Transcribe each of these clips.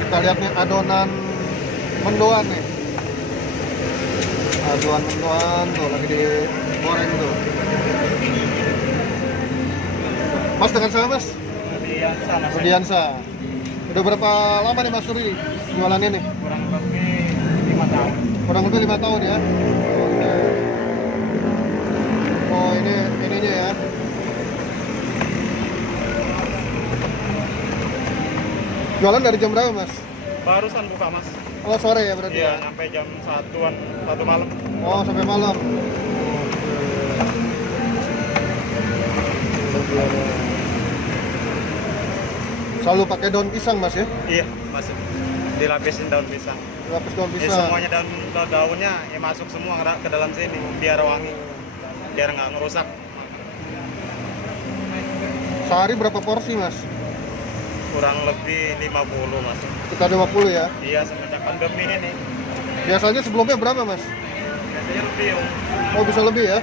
kita lihat nih adonan mendoan nih. Adonan mendoan tuh lagi digoreng tuh. Mas, dengan saya Mas? Rudiansa. Udah berapa lama nih Mas Rudi jualan ini? Kurang lebih 5 tahun. Kurang lebih 5 tahun ya. Oke. Oh, ininya ya. Jualan dari jam berapa Mas? Barusan buka Mas. Oh, sore ya berarti Iya, ya? sampai jam 1 malam. Oh, sampai malam. Selalu pakai daun pisang Mas ya? Iya, Mas. Dilapisin daun pisang. Lapis daun Ya, pisang. semuanya daunnya ya masuk semua ke dalam sini biar wangi. Biar nggak ngerusak. Sehari berapa porsi Mas? Kurang lebih 50 Mas. Kita 50 ya? Iya, semenjak pandemi ini. Biasanya sebelumnya berapa Mas? Biasanya lebih. Oh, bisa lebih ya?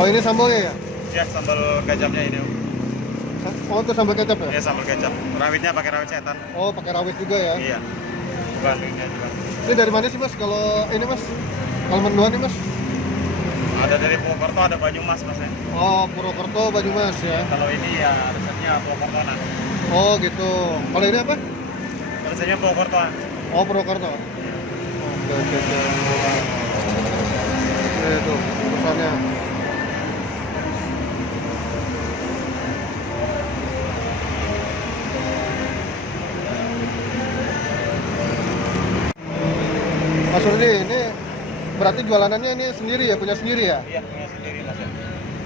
Oh, ini sambalnya ya? Ya, sambal kecapnya ini. Oh, itu sambal kecap ya? Ya, sambal kecap. Rawitnya pakai rawit setan. Oh, pakai rawit juga ya? Iya. Bandingnya juga. Ini dari mana sih Mas? Kalau ini Mas? Kalau mendoan nih Mas? Ada dari Purwokerto, ada Banyumas Mas ya. Oh, Purwokerto, Banyumas ya? Kalau ini ya resepnya Purwokerto. Oh, gitu. Kalau ini apa? Resepnya Purwokerto. Oh, Purwokerto. Oke, oke, oke. Ini tuh, pesannya. Mas Rudi, ini berarti jualanannya ini sendiri ya, punya sendiri ya? Iya, punya sendiri Mas ya.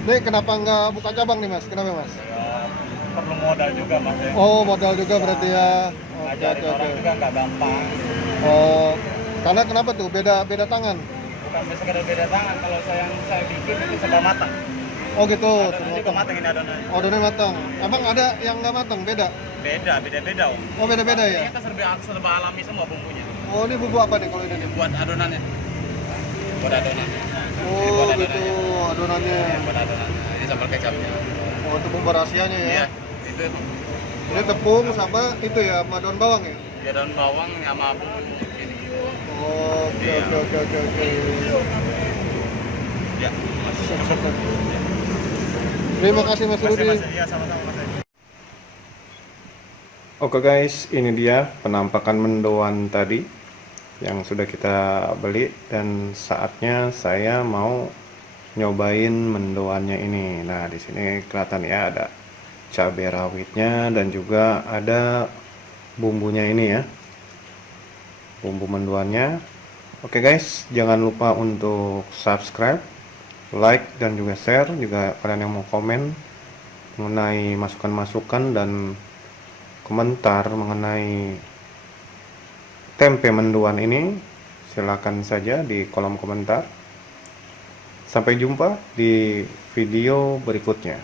Ini kenapa nggak buka cabang nih Mas? Kenapa Mas? Ya, perlu modal juga Mas ya. Oh, modal juga berarti ya. Oke, Ngajarin oke, orang oke. juga nggak gampang. Oh, karena kenapa tuh? Beda tangan. Bukan sekedar beda tangan, kalau saya bikin itu serba matang. Oh gitu. Adonannya juga matang ini adonannya. Oh, adonannya matang. Emang ada yang nggak matang? Beda? Beda Om. Oh, beda-beda ya? Ini kan serba alami semua bumbunya. Oh, ini bumbu apa nih kalau ini nih? Buat adonannya. Buat adonannya. Ini Oh, buat gitu adonannya. Buat adonannya. Ini sambal kecapnya. Oh, itu bumbu rahasianya ya? Iya, itu Ini tepung sama itu ya, sama daun bawang ya? ya daun bawang sama bumbu ini. Oh, oke, Iya. oke, oke, oke, oke. Ya. Sip, sip, sip. Terima kasih Mas Masih, Rudi. Mas. Iya, sama-sama Mas. Oke guys, ini dia penampakan mendoan tadi yang sudah kita beli, dan saatnya saya mau nyobain mendoannya ini. Nah, di sini kelihatan ya ada cabai rawitnya dan juga ada bumbunya ini ya. Bumbu mendoannya. Oke guys, jangan lupa untuk subscribe, like dan juga share. Juga kalian yang mau komen mengenai masukan-masukan dan komentar mengenai tempe mendoan ini, silakan saja di kolom komentar. Sampai jumpa di video berikutnya.